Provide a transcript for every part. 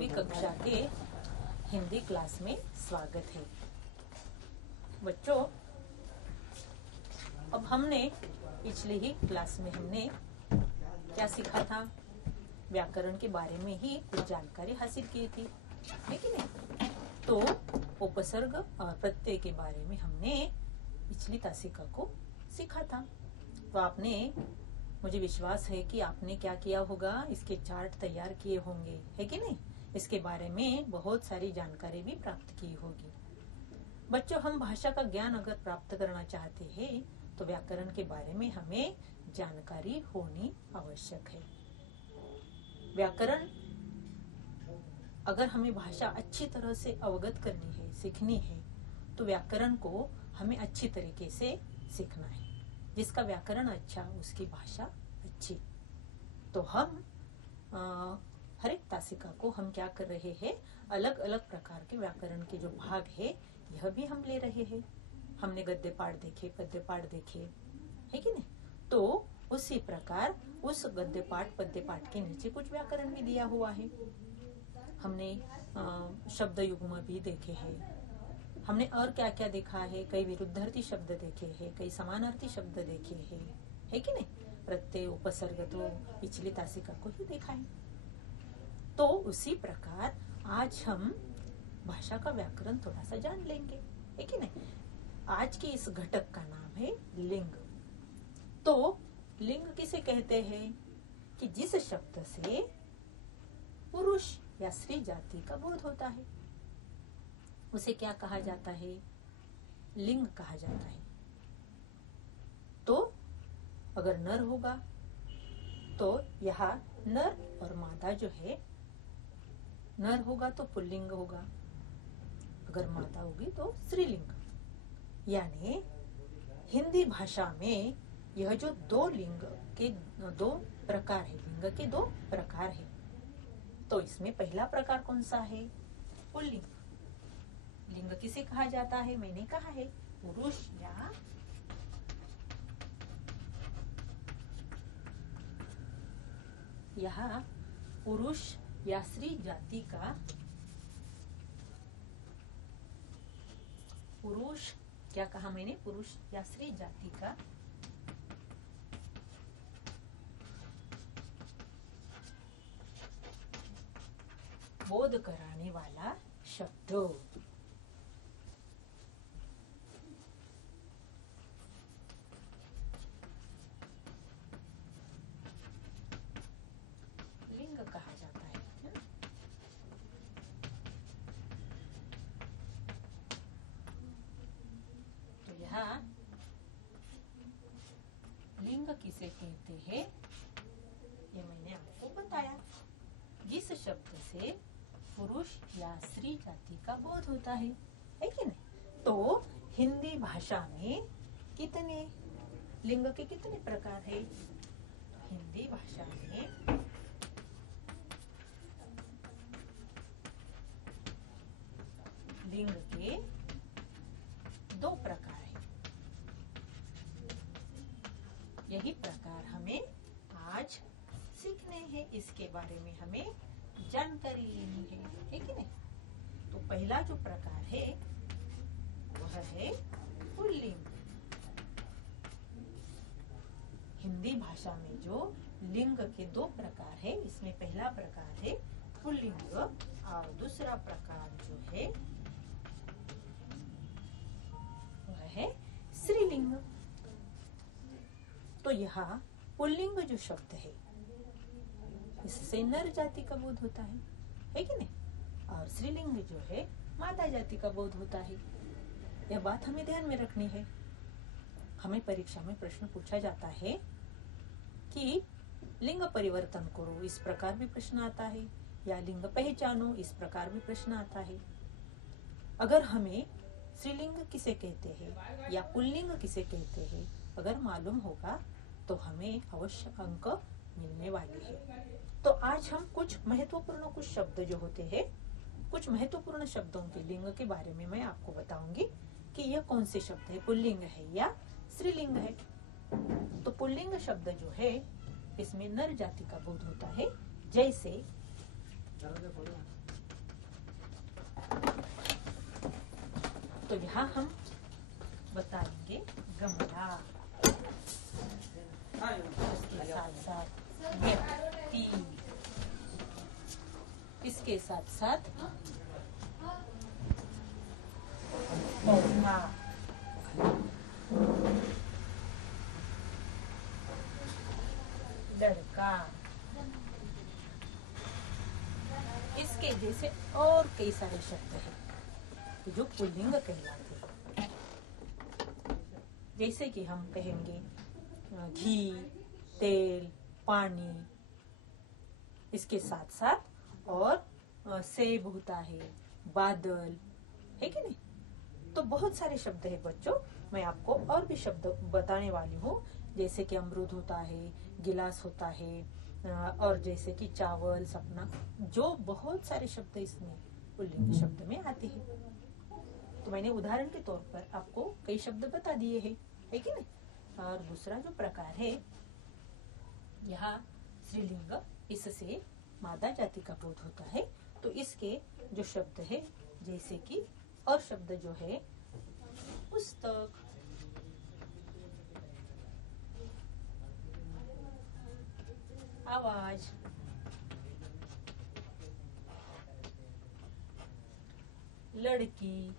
10वीं कक्षा के हिंदी क्लास में स्वागत है। बच्चों, अब हमने पिछली ही क्लास में हमने क्या सीखा था? व्याकरण के बारे में ही कुछ जानकारी हासिल की थी, है कि नहीं? तो उपसर्ग और प्रत्यय के बारे में हमने पिछली तासिका को सीखा था। तो आपने, मुझे विश्वास है कि आपने क्या किया होगा, इसके चार्ट तैयार किए होंगे, है कि नहीं? इसके बारे में बहुत सारी जानकारी भी प्राप्त की होगी। बच्चों, हम भाषा का ज्ञान अगर प्राप्त करना चाहते हैं तो व्याकरण के बारे में हमें जानकारी होनी आवश्यक है। व्याकरण, अगर हमें भाषा अच्छी तरह से अवगत करनी है, सीखनी है, तो व्याकरण को हमें अच्छी तरीके से सीखना है। जिसका व्याकरण अच्छा, उसकी भाषा अच्छी। तो हम हर एक तासिका को हम क्या कर रहे हैं, अलग अलग प्रकार के व्याकरण के जो भाग है यह भी हम ले रहे हैं। हमने गद्य पाठ देखे, पद्य पाठ देखे, है कि नहीं? तो उसी प्रकार उस गद्य पाठ पद्य पाठ के नीचे कुछ व्याकरण भी दिया हुआ है। हमने शब्द युग्म भी देखे हैं। हमने और क्या क्या देखा है? कई विरुद्धार्थी शब्द देखे हैं, कई समानार्थी शब्द देखे हैं, है कि नहीं? प्रत्यय, उपसर्ग तो पिछली तासिका को ही देखा है। तो उसी प्रकार आज हम भाषा का व्याकरण थोड़ा सा जान लेंगे, है कि नहीं? आज के इस घटक का नाम है लिंग। तो लिंग किसे कहते हैं? कि जिस शब्द से पुरुष या स्त्री जाति का बोध होता है उसे क्या कहा जाता है? लिंग कहा जाता है। तो अगर नर होगा तो यहाँ नर और मादा जो है, नर होगा तो पुल्लिंग होगा, अगर मादा होगी तो स्त्रीलिंग। यानी हिंदी भाषा में यह जो दो लिंग के दो प्रकार है, लिंग के दो प्रकार है। तो इसमें पहला प्रकार कौन सा है? पुल्लिंग। लिंग किसे कहा जाता है? मैंने कहा है पुरुष या यहाँ पुरुष या स्त्री जाति का, पुरुष, क्या कहा मैंने? पुरुष या स्त्री जाति का बोध कराने वाला शब्द। लिंग कहा जाता है। तो यहाँ लिंग किसे कहते हैं ये मैंने आपको बताया। जिस शब्द से पुरुष या स्त्री जाति का बोध होता है कि नहीं? तो हिंदी भाषा में कितने लिंग के कितने प्रकार है? हिंदी भाषा में लिंग के दो प्रकार है। यही प्रकार हमें आज सीखने हैं, इसके बारे में हमें जानकारी लेनी है कि नहीं? तो पहला जो प्रकार है वह है पुल्लिंग। हिंदी भाषा में जो लिंग के दो प्रकार है, इसमें पहला प्रकार है पुल्लिंग और दूसरा प्रकार जो है वह है स्त्रीलिंग। तो यहाँ पुल्लिंग जो शब्द है इससे नर जाति का बोध होता है कि नहीं? और स्त्रीलिंग जो है मादा जाति का बोध होता है। यह बात हमें ध्यान में रखनी है। हमें परीक्षा में प्रश्न पूछा जाता है कि लिंग परिवर्तन करो, इस प्रकार भी प्रश्न आता है, या लिंग पहचानो, इस प्रकार भी प्रश्न आता है। अगर हमें स्त्रीलिंग किसे कहते हैं या पुल्लिंग किसे कहते हैं अगर मालूम होगा तो हमें अवश्य अंक मिलने वाले हैं। तो आज हम कुछ महत्वपूर्ण कुछ शब्द जो होते हैं, कुछ महत्वपूर्ण शब्दों के लिंग के बारे में मैं आपको बताऊंगी कि यह कौन से शब्द है, पुल्लिंग है या स्त्रीलिंग है। तो पुल्लिंग शब्द जो है इसमें नर जाति का बोध होता है। जैसे तो यहाँ हम बताएंगे गमला, इसके साथ साथ व्यक्ति, इसके साथ साथ पौधा, लड़का, इसके जैसे और कई सारे शब्द हैं जो पुल्लिंग कहलाते हैं। जैसे कि हम कहेंगे घी, तेल, पानी, इसके साथ साथ और सेब होता है, बादल, है कि नहीं। तो बहुत सारे शब्द है बच्चों, मैं आपको और भी शब्द बताने वाली हूँ। जैसे कि अमरूद होता है, गिलास होता है, और जैसे कि चावल, सपना, जो बहुत सारे शब्द इसमें पुल्लिंग शब्द में आते हैं। तो मैंने उदाहरण के तौर पर आपको कई शब्द बता दिए हैं, है कि नहीं। और दूसरा जो प्रकार है यहाँ स्त्रीलिंग, इससे मादा जाति का बोध होता है। तो इसके जो शब्द है जैसे कि और शब्द जो है पुस्तक, आवाज, लड़की,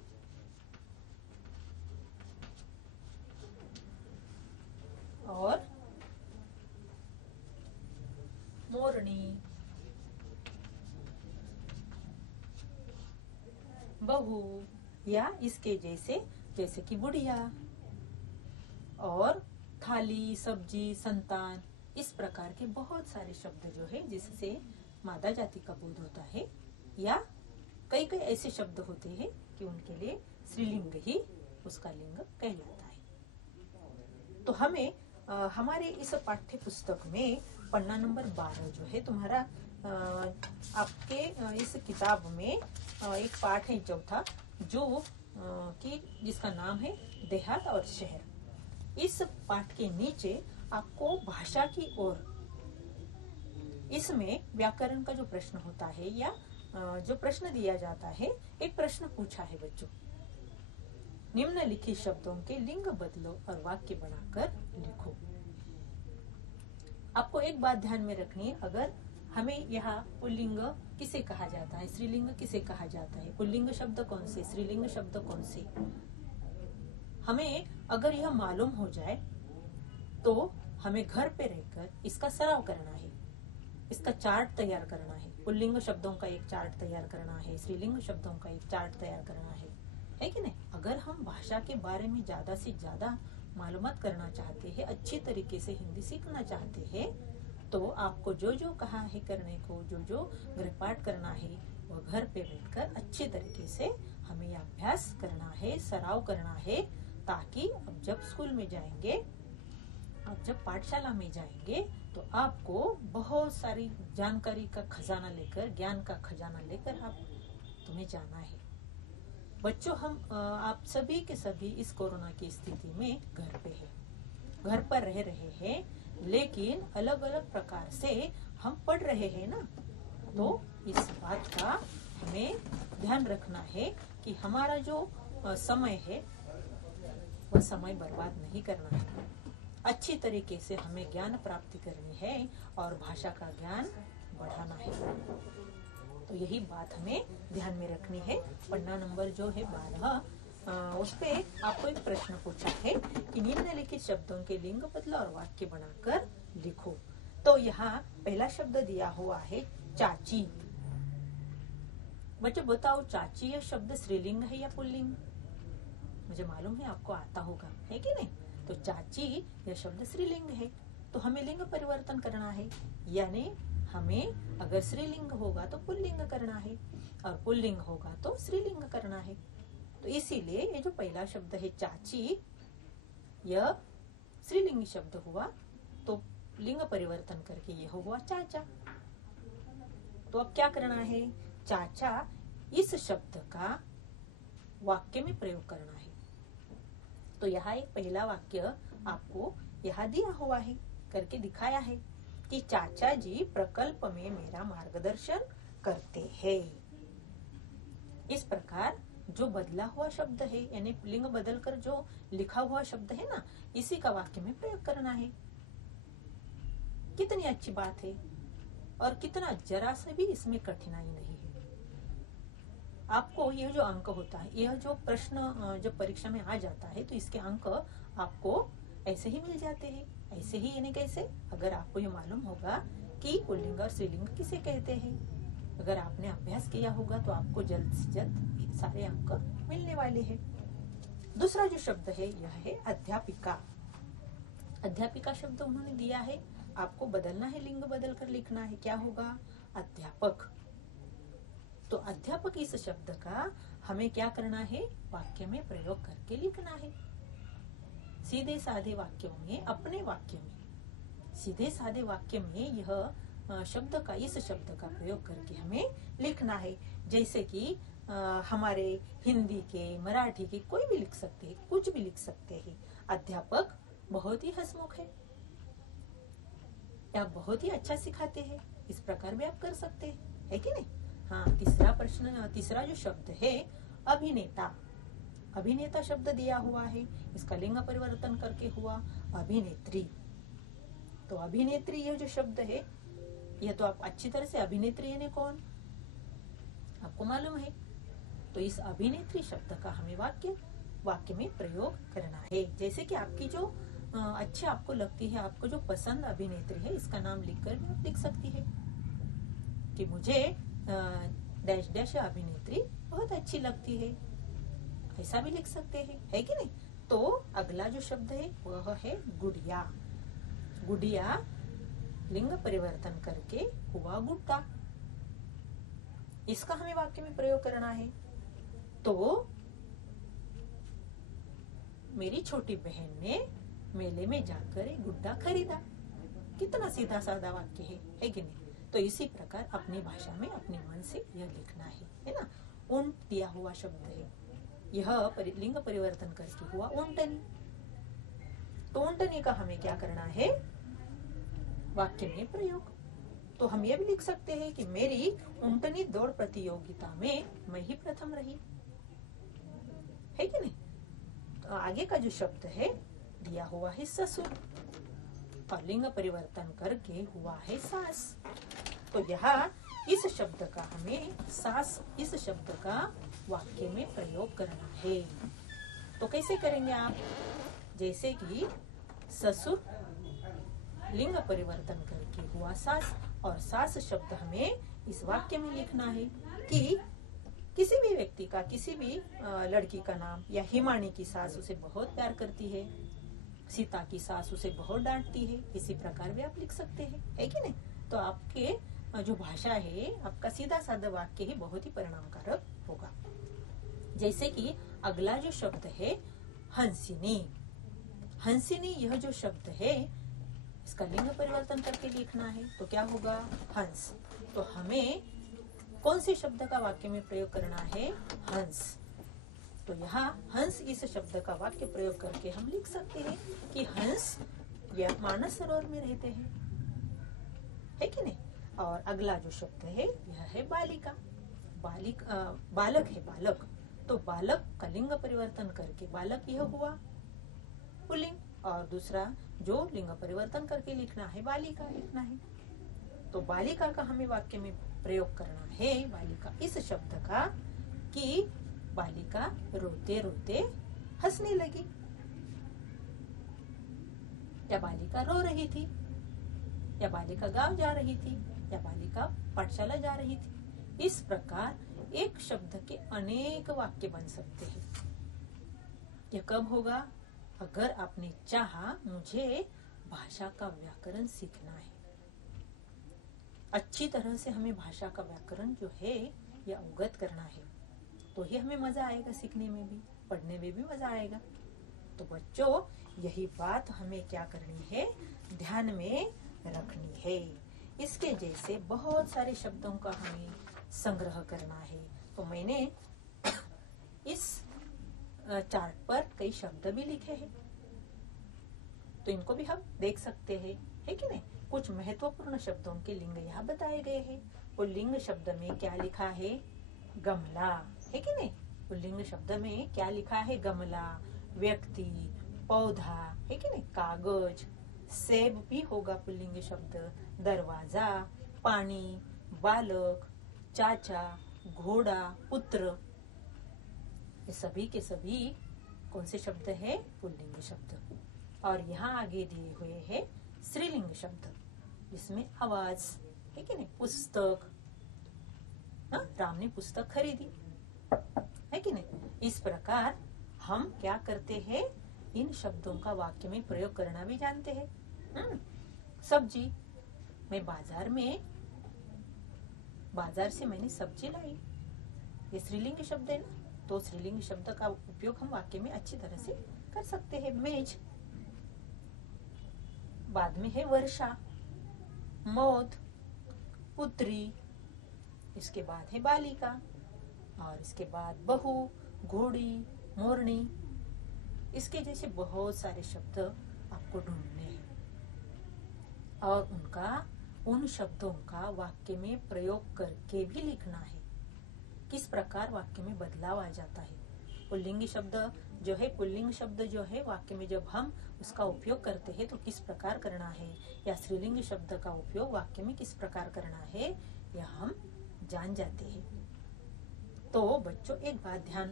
और मोरनी, बहू, या इसके जैसे जैसे कि बुढ़िया, और थाली, सब्जी, संतान, इस प्रकार के बहुत सारे शब्द जो है जिससे मादा जाति का बोध होता है। या कई कई ऐसे शब्द होते हैं कि उनके लिए स्त्रीलिंग ही उसका लिंग कहलाता है। तो हमें हमारे इस पाठ्य पुस्तक में पन्ना नंबर 12 जो है तुम्हारा आपके इस किताब में एक पाठ है चौथा, जो कि जिसका नाम है देहात और शहर। इस पाठ के नीचे आपको भाषा की ओर, इसमें व्याकरण का जो प्रश्न होता है या जो प्रश्न दिया जाता है, एक प्रश्न पूछा है बच्चों, निम्नलिखित शब्दों के लिंग बदलो और वाक्य बनाकर लिखो। आपको एक बात ध्यान में रखनी है, अगर हमें यहाँ पुल्लिंग किसे कहा जाता है, स्त्रीलिंग किसे कहा जाता है, पुल्लिंग शब्द कौन से, स्त्रीलिंग शब्द कौन से, हमें अगर यह मालूम हो जाए तो हमें घर पे रहकर इसका सराव करना है, इसका चार्ट तैयार करना है। पुल्लिंग शब्दों का एक चार्ट तैयार करना है, स्त्रीलिंग शब्दों का एक चार्ट तैयार करना है कि नहीं। अगर हम भाषा के बारे में ज्यादा से ज्यादा मालूमात करना चाहते हैं, अच्छी तरीके से हिंदी सीखना चाहते हैं, तो आपको जो जो कहा है करने को, जो जो गृहपाठ करना है, वो घर पे बैठकर अच्छे तरीके से हमें अभ्यास करना है, सराव करना है, ताकि अब जब स्कूल में जाएंगे, अब जब पाठशाला में जाएंगे, तो आपको बहुत सारी जानकारी का खजाना लेकर, ज्ञान का खजाना लेकर आप तुम्हें जाना है। बच्चों, हम आप सभी के सभी इस कोरोना की स्थिति में घर पे है, घर पर रह रहे हैं, लेकिन अलग अलग प्रकार से हम पढ़ रहे हैं ना। तो इस बात का हमें ध्यान रखना है कि हमारा जो समय है वह समय बर्बाद नहीं करना है, अच्छी तरीके से हमें ज्ञान प्राप्ति करनी है और भाषा का ज्ञान बढ़ाना है। तो यही बात हमें ध्यान में रखनी है। पन्ना नंबर जो है 12, उस पे आपको एक प्रश्न पूछा है कि निम्नलिखित शब्दों के लिंग बदलो और वाक्य बनाकर लिखो। तो यहाँ पहला शब्द दिया हुआ है चाची। बच्चों बताओ, चाची यह शब्द स्त्रीलिंग है या पुल्लिंग? मुझे मालूम है आपको आता होगा, है कि नहीं। तो चाची यह शब्द स्त्रीलिंग है, तो हमें लिंग परिवर्तन करना है, यानी हमें अगर स्त्रीलिंग होगा तो पुल्लिंग करना है और पुल्लिंग होगा तो स्त्रीलिंग करना है। तो इसीलिए ये जो पहला शब्द है चाची, यह स्त्रीलिंगी शब्द हुआ, तो लिंग परिवर्तन करके यह हुआ चाचा। तो अब क्या करना है, चाचा इस शब्द का वाक्य में प्रयोग करना है। तो यहाँ एक पहला वाक्य आपको यहाँ दिया हुआ है, करके दिखाया है कि चाचा जी प्रकल्प में मेरा मार्गदर्शन करते हैं। इस प्रकार जो बदला हुआ शब्द है, यानी लिंग बदलकर जो लिखा हुआ शब्द है ना, इसी का वाक्य में प्रयोग करना है। कितनी अच्छी बात है और कितना जरा से भी इसमें कठिनाई नहीं है। आपको यह जो अंक होता है, यह जो प्रश्न जब परीक्षा में आ जाता है तो इसके अंक आपको ऐसे ही मिल जाते हैं। ऐसे ही यानी कैसे, अगर आपको ये मालूम होगा कि पुल्लिंग और स्त्रीलिंग किसे कहते हैं, अगर आपने अभ्यास किया होगा तो आपको जल्द से जल्द सारे अंक मिलने वाले हैं। दूसरा जो शब्द है यह है अध्यापिका। अध्यापिका शब्द उन्होंने दिया है, आपको बदलना है, लिंग बदल कर लिखना है। क्या होगा? अध्यापक। तो अध्यापक इस शब्द का हमें क्या करना है? वाक्य में प्रयोग करके लिखना है। सीधे साधे वाक्यों में, अपने वाक्य में, सीधे साधे वाक्य में यह शब्द का, इस शब्द का प्रयोग करके हमें लिखना है। जैसे कि हमारे हिंदी के, मराठी के, कोई भी लिख सकते हैं, कुछ भी लिख सकते हैं। अध्यापक बहुत ही हंसमुख है, आप बहुत ही अच्छा सिखाते हैं, इस प्रकार भी आप कर सकते हैं, है कि नहीं? हाँ, तीसरा जो शब्द है अभिनेता। अभिनेता शब्द दिया हुआ है, इसका लिंग परिवर्तन करके हुआ अभिनेत्री। तो अभिनेत्री यह जो शब्द है, यह तो आप अच्छी तरह से, अभिनेत्री यानी कौन आपको मालूम है। तो इस अभिनेत्री शब्द का हमें वाक्य में प्रयोग करना है। जैसे कि आपकी जो अच्छी आपको लगती है, आपको जो पसंद अभिनेत्री है, इसका नाम लिखकर भी आप लिख सकती है कि मुझे डैश डैश अभिनेत्री बहुत अच्छी लगती है, ऐसा भी लिख सकते हैं, है कि नहीं? तो अगला जो शब्द है वह है गुड़िया। गुड़िया लिंग परिवर्तन करके हुआ गुड्डा, इसका हमें वाक्य में प्रयोग करना है। तो मेरी छोटी बहन ने मेले में जाकर एक गुड्डा खरीदा। कितना सीधा साधा वाक्य है कि नहीं? तो इसी प्रकार अपनी भाषा में, अपने मन से यह लिखना है ना? ऊंट दिया हुआ शब्द है, यह लिंग परिवर्तन करके हुआ ऊंटनी। तो ऊंटनी का हमें क्या करना है? वाक्य में प्रयोग। तो हम ये भी लिख सकते हैं कि मेरी ऊंटनी दौड़ प्रतियोगिता में मैं ही प्रथम रही, है कि नहीं? तो आगे का जो शब्द है दिया हुआ है ससुर, और लिंग परिवर्तन करके हुआ है सास। तो यहाँ इस शब्द का हमें, सास इस शब्द का वाक्य में प्रयोग करना है। तो कैसे करेंगे आप? जैसे कि ससुर लिंग परिवर्तन करके हुआ सास, और सास शब्द हमें इस वाक्य में लिखना है कि किसी भी व्यक्ति का, किसी भी लड़की का नाम, या हिमानी की सास उसे बहुत प्यार करती है, सीता की सास उसे बहुत डांटती है, इसी प्रकार भी आप लिख सकते हैं, है कि नहीं? तो आपके जो भाषा है, आपका सीधा साधा वाक्य ही बहुत ही परिणामकारक होगा। जैसे कि अगला जो शब्द है हंसिनी। हंसिनी यह जो शब्द है, इसका लिंग परिवर्तन करके लिखना है। तो क्या होगा? हंस। तो हमें कौन से शब्द का वाक्य में प्रयोग करना है? हंस। तो यहाँ हंस इस शब्द का वाक्य प्रयोग करके हम लिख सकते हैं कि हंस यह मानस सरोवर में रहते हैं, है कि नहीं? और अगला जो शब्द है यह है बालिका। बालक है, बालक। तो बालक का लिंग परिवर्तन करके बालक यह हुआ पुल्लिंग, और दूसरा जो लिंग परिवर्तन करके लिखना है बालिका लिखना है। तो बालिका का हमें वाक्य में प्रयोग करना है, बालिका इस शब्द का, कि बालिका रोते रोते हंसने लगी, या बालिका रो रही थी, या बालिका गांव जा रही थी, या बालिका पाठशाला जा रही थी। इस प्रकार एक शब्द के अनेक वाक्य बन सकते हैं। यह कब होगा? अगर आपने चाहा मुझे भाषा का व्याकरण सीखना है, अच्छी तरह से हमें भाषा का व्याकरण जो है यह अवगत करना है, तो ही हमें मजा आएगा, सीखने में भी, पढ़ने में भी मजा आएगा। तो बच्चों, यही बात हमें क्या करनी है? ध्यान में रखनी है। इसके जैसे बहुत सारे शब्दों का हमें संग्रह करना है। तो मैंने इस चार्ट पर कई शब्द भी लिखे हैं, तो इनको भी हम देख सकते हैं, है कि नहीं? कुछ महत्वपूर्ण शब्दों के लिंग यहाँ बताए गए हैं। और लिंग शब्द में क्या लिखा है? गमला, है कि नहीं? पुल्लिंग शब्द में क्या लिखा है? गमला, व्यक्ति, पौधा, है कि नहीं? कागज, सेब भी होगा पुल्लिंग शब्द, दरवाजा, पानी, बालक, चाचा, घोड़ा, पुत्र, ये सभी के सभी कौन से शब्द है? पुल्लिंग शब्द। और यहाँ आगे दिए हुए है स्त्रीलिंग शब्द, जिसमें आवाज, है कि नहीं? पुस्तक, राम ने पुस्तक खरीदी, है कि नहीं? इस प्रकार हम क्या करते हैं? इन शब्दों का वाक्य में प्रयोग करना भी जानते हैं। सब्जी, मैं बाजार से मैंने सब्जी लाई, ये स्त्रीलिंग शब्द है ना, तो स्त्रीलिंग शब्द का उपयोग हम वाक्य में अच्छी तरह से कर सकते हैं। मेज, बाद में है वर्षा, मौत, पुत्री, इसके बाद है बालिका, और इसके बाद बहू, घोड़ी, मोरनी, इसके जैसे बहुत सारे शब्द आपको ढूंढने हैं और उन शब्दों का वाक्य में प्रयोग करके भी लिखना है। किस प्रकार वाक्य में बदलाव आ जाता है? पुल्लिंग शब्द जो है वाक्य में जब हम उसका उपयोग करते हैं तो किस प्रकार करना है, या स्त्रीलिंग शब्द का उपयोग वाक्य में किस प्रकार करना है, यह हम जान जाते हैं। तो बच्चों, एक बात ध्यान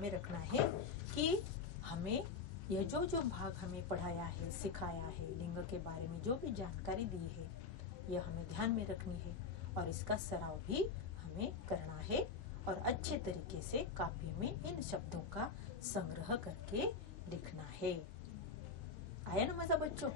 में रखना है कि हमें यह जो भाग हमें पढ़ाया है, सिखाया है, लिंग के बारे में जो भी जानकारी दी है, यह हमें ध्यान में रखनी है और इसका सराव भी हमें करना है और अच्छे तरीके से काव्य में इन शब्दों का संग्रह करके लिखना है। आया ना मजा बच्चों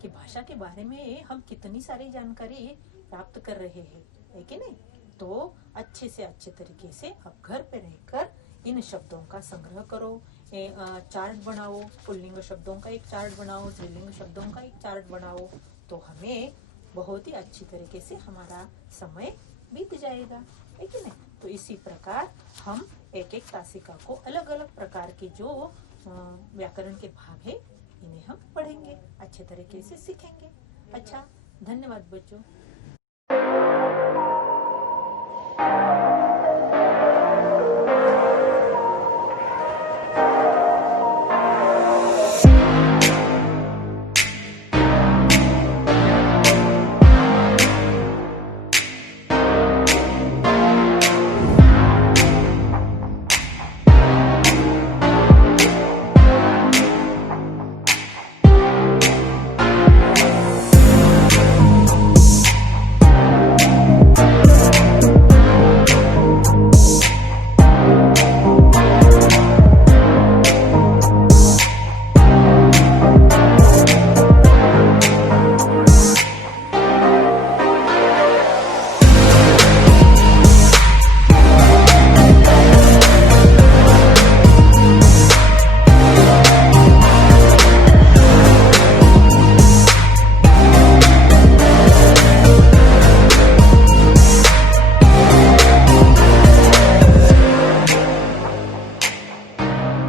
कि भाषा के बारे में हम कितनी सारी जानकारी प्राप्त कर रहे हैं, है कि नहीं? तो अच्छे से अच्छे तरीके से अब घर पे रहकर इन शब्दों का संग्रह करो, चार्ट बनाओ, पुल्लिंग शब्दों का एक चार्ट बनाओ, स्त्रीलिंग शब्दों का एक चार्ट बनाओ, तो हमें बहुत ही अच्छी तरीके से हमारा समय बीत जाएगा, है कि नहीं? तो इसी प्रकार हम एक तासिका को अलग अलग प्रकार के जो व्याकरण के भाग है, इन्हें हम पढ़ेंगे, अच्छे तरीके से सीखेंगे। अच्छा, धन्यवाद बच्चों।